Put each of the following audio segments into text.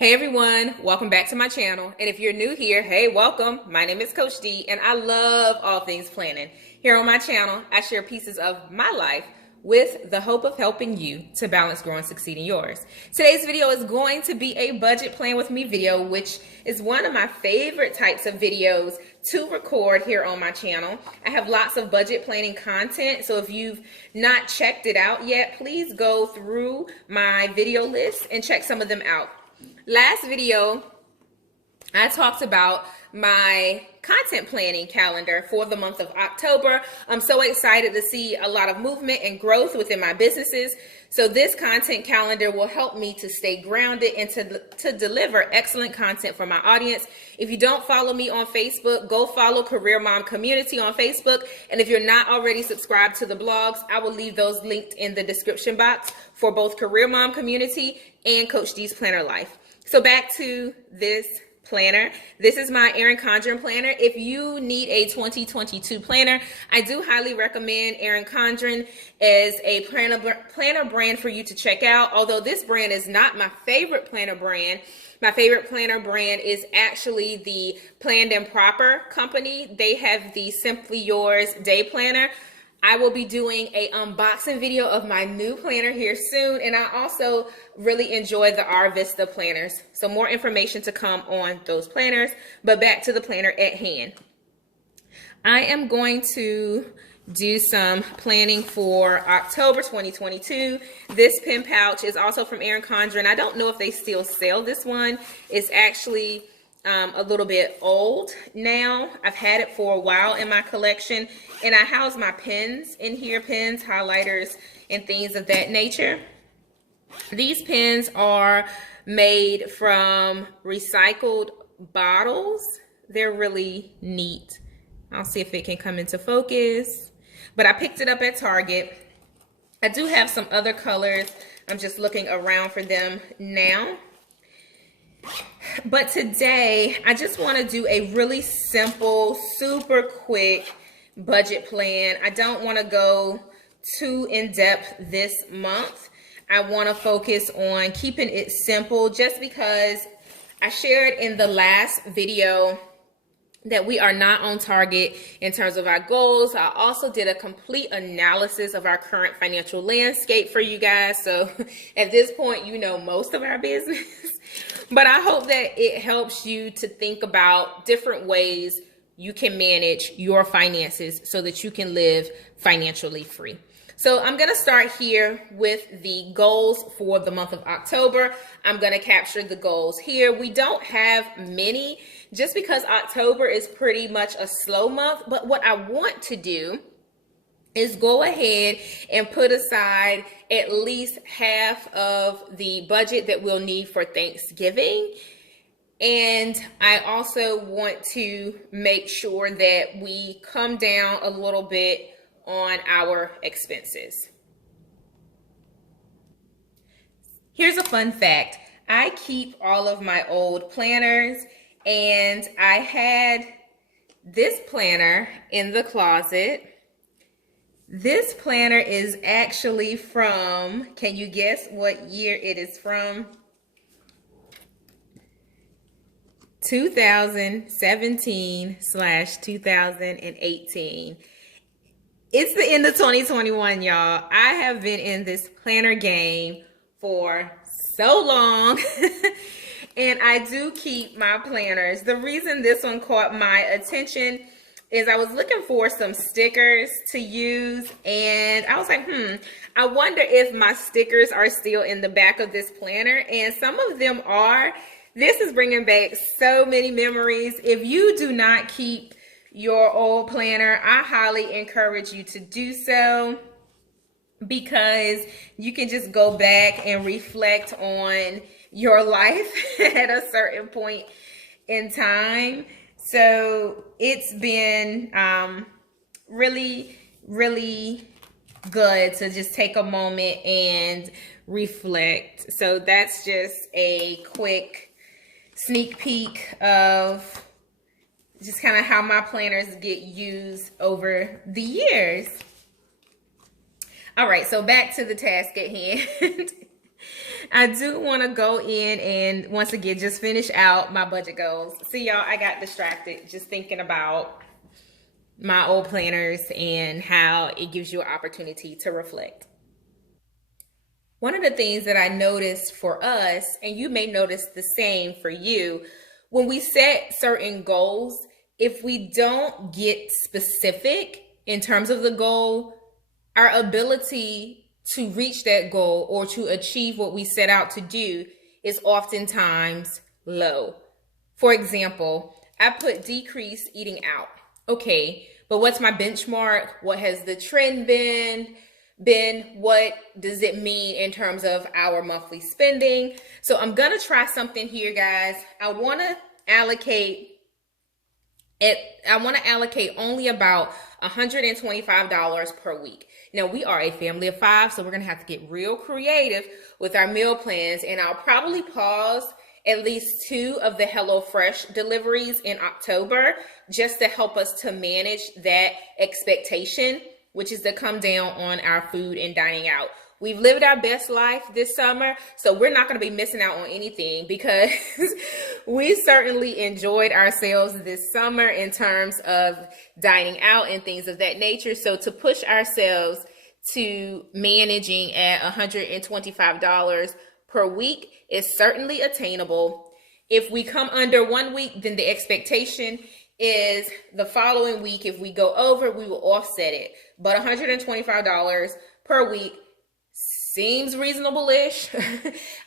Hey everyone, welcome back to my channel. And if you're new here, hey, welcome. My name is Coach D and I love all things planning. Here on my channel, I share pieces of my life with the hope of helping you to balance, grow, and succeed in yours. Today's video is going to be a budget plan with me video, which is one of my favorite types of videos to record here on my channel. I have lots of budget planning content, so if you've not checked it out yet, please go through my video list and check some of them out. Last video, I talked about my content planning calendar for the month of October. I'm so excited to see a lot of movement and growth within my businesses. So this content calendar will help me to stay grounded and to deliver excellent content for my audience. If you don't follow me on Facebook, go follow Career Mom Community on Facebook. And if you're not already subscribed to the blogs, I will leave those linked in the description box for both Career Mom Community and Coach D's Planner Life. So back to this planner. This is my Erin Condren planner. If you need a 2022 planner, I do highly recommend Erin Condren as a planner brand for you to check out. Although this brand is not my favorite planner brand. My favorite planner brand is actually the Planned and Proper company. They have the Simply Yours Day Planner. I will be doing an unboxing video of my new planner here soon, and I also really enjoy the R Vista planners. So more information to come on those planners, but back to the planner at hand. I am going to do some planning for October 2022. This pen pouch is also from Erin Condren. I don't know if they still sell this one. It's actually a little bit old now. I've had it for a while in my collection, and I house my pens in here, pens, highlighters, and things of that nature. These pens are made from recycled bottles. They're really neat. I'll see if it can come into focus, but I picked it up at Target. I do have some other colors. I'm just looking around for them now. But today, I just want to do a really simple, super quick budget plan. I don't want to go too in-depth this month. I want to focus on keeping it simple just because I shared in the last video that we are not on target in terms of our goals. I also did a complete analysis of our current financial landscape for you guys. So at this point, you know most of our business. But I hope that it helps you to think about different ways you can manage your finances so that you can live financially free. So I'm going to start here with the goals for the month of October. I'm going to capture the goals here. We don't have many just because October is pretty much a slow month. But what I want to do is go ahead and put aside at least half of the budget that we'll need for Thanksgiving. And I also want to make sure that we come down a little bit on our expenses. Here's a fun fact. I keep all of my old planners, and I had this planner in the closet. This planner is actually from, can you guess what year it is from? 2017/2018. It's the end of 2021, y'all. I have been in this planner game for so long. And I do keep my planners. The reason this one caught my attention is I was looking for some stickers to use, and I was like, I wonder if my stickers are still in the back of this planner, and some of them are. This is bringing back so many memories. If you do not keep your old planner, I highly encourage you to do so, because you can just go back and reflect on your life at a certain point in time. So it's been really, really good to just take a moment and reflect. So that's just a quick sneak peek of just kind of how my planners get used over the years. All right, so back to the task at hand. I do want to go in and once again just finish out my budget goals. See, y'all, I got distracted just thinking about my old planners and how it gives you an opportunity to reflect. One of the things that I noticed for us, and you may notice the same for you, when we set certain goals, if we don't get specific in terms of the goal, our ability to reach that goal or to achieve what we set out to do is oftentimes low. For example, I put decrease eating out. Okay, but what's my benchmark? What has the trend been? What does it mean in terms of our monthly spending? So I'm gonna try something here, guys. I want to allocate only about $125 per week. Now, we are a family of 5, so we're gonna have to get real creative with our meal plans, and I'll probably pause at least 2 of the HelloFresh deliveries in October just to help us to manage that expectation, which is to come down on our food and dining out. We've lived our best life this summer, so we're not going to be missing out on anything because we certainly enjoyed ourselves this summer in terms of dining out and things of that nature. So to push ourselves to managing at $125 per week is certainly attainable. If we come under 1 week, then the expectation is the following week, if we go over, we will offset it. But $125 per week seems reasonable-ish.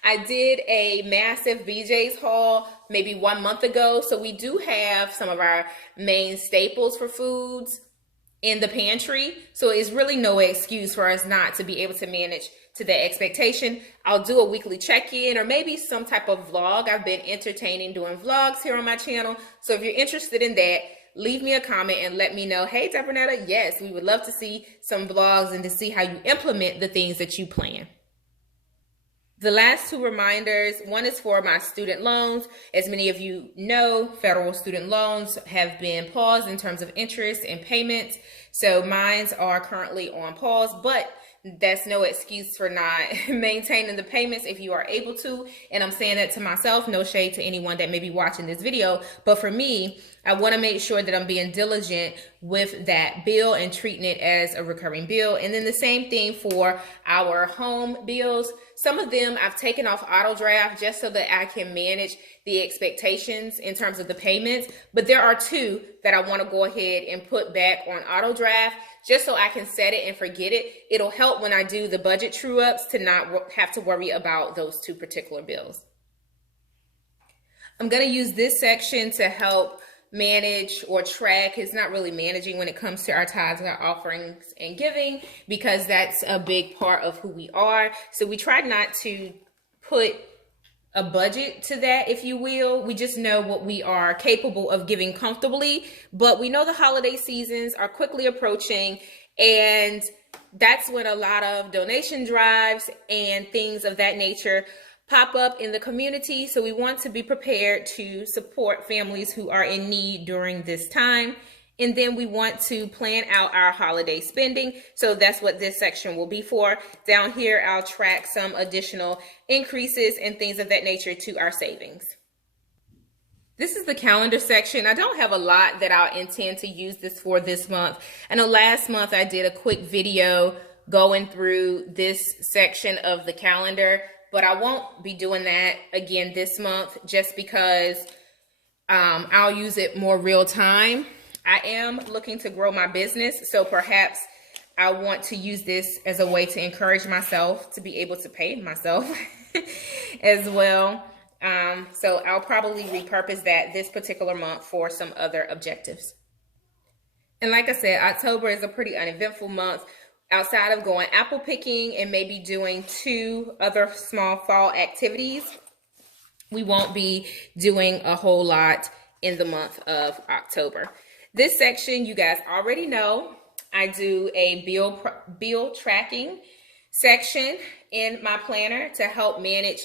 I did a massive BJ's haul maybe 1 month ago. So we do have some of our main staples for foods in the pantry. So it's really no excuse for us not to be able to manage to that expectation. I'll do a weekly check-in or maybe some type of vlog. I've been entertaining doing vlogs here on my channel. So if you're interested in that, leave me a comment and let me know, hey, Debronetta, yes, we would love to see some vlogs and to see how you implement the things that you plan. The last 2 reminders, one is for my student loans. As many of you know, federal student loans have been paused in terms of interest and payments. So mines are currently on pause, but that's no excuse for not maintaining the payments if you are able to. And I'm saying that to myself, no shade to anyone that may be watching this video. But for me, I want to make sure that I'm being diligent with that bill and treating it as a recurring bill. And then the same thing for our home bills. Some of them I've taken off auto draft just so that I can manage the expectations in terms of the payments. But there are 2 that I want to go ahead and put back on auto draft just so I can set it and forget it. It'll help when I do the budget true ups to not have to worry about those 2 particular bills. I'm going to use this section to help manage or track. It's not really managing when it comes to our tithes, our offerings and giving, because that's a big part of who we are. So we try not to put a budget to that, if you will. We just know what we are capable of giving comfortably, but we know the holiday seasons are quickly approaching, and that's when a lot of donation drives and things of that nature pop up in the community. So we want to be prepared to support families who are in need during this time. And then we want to plan out our holiday spending. So that's what this section will be for. Down here, I'll track some additional increases and things of that nature to our savings. This is the calendar section. I don't have a lot that I'll intend to use this for this month. I know last month I did a quick video going through this section of the calendar, but I won't be doing that again this month just because I'll use it more real time. I am looking to grow my business, so perhaps I want to use this as a way to encourage myself to be able to pay myself as well. So I'll probably repurpose that this particular month for some other objectives. And like I said, October is a pretty uneventful month. Outside of going apple picking and maybe doing 2 other small fall activities, we won't be doing a whole lot in the month of October. This section, you guys already know, I do a bill tracking section in my planner to help manage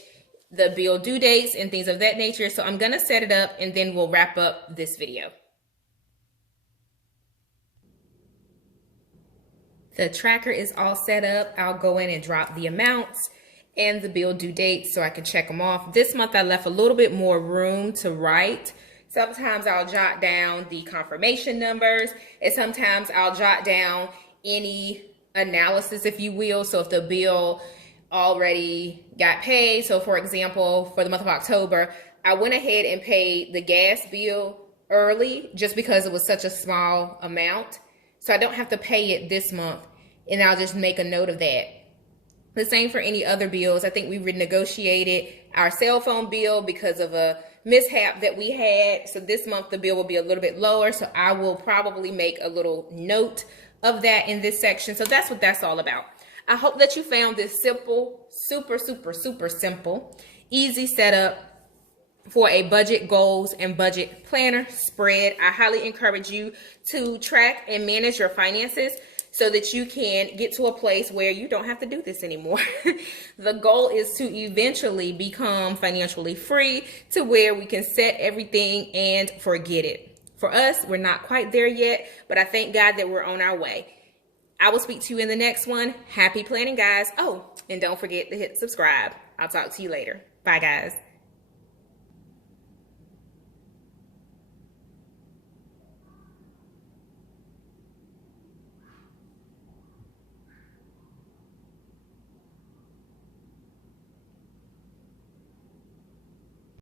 the bill due dates and things of that nature. So I'm going to set it up and then we'll wrap up this video. The tracker is all set up. I'll go in and drop the amounts and the bill due date so I can check them off. This month I left a little bit more room to write. Sometimes I'll jot down the confirmation numbers, and sometimes I'll jot down any analysis, if you will. So if the bill already got paid, so for example, for the month of October, I went ahead and paid the gas bill early just because it was such a small amount. So I don't have to pay it this month, and I'll just make a note of that. The same for any other bills. I think we renegotiated our cell phone bill because of a mishap that we had. So this month the bill will be a little bit lower. So I will probably make a little note of that in this section. So that's what that's all about. I hope that you found this simple, super simple, easy setup for a budget goals and budget planner spread. I highly encourage you to track and manage your finances so that you can get to a place where you don't have to do this anymore. The goal is to eventually become financially free to where we can set everything and forget it. For us, we're not quite there yet, but I thank God that we're on our way. I will speak to you in the next one. Happy planning, guys. Oh, and don't forget to hit subscribe. I'll talk to you later. Bye, guys.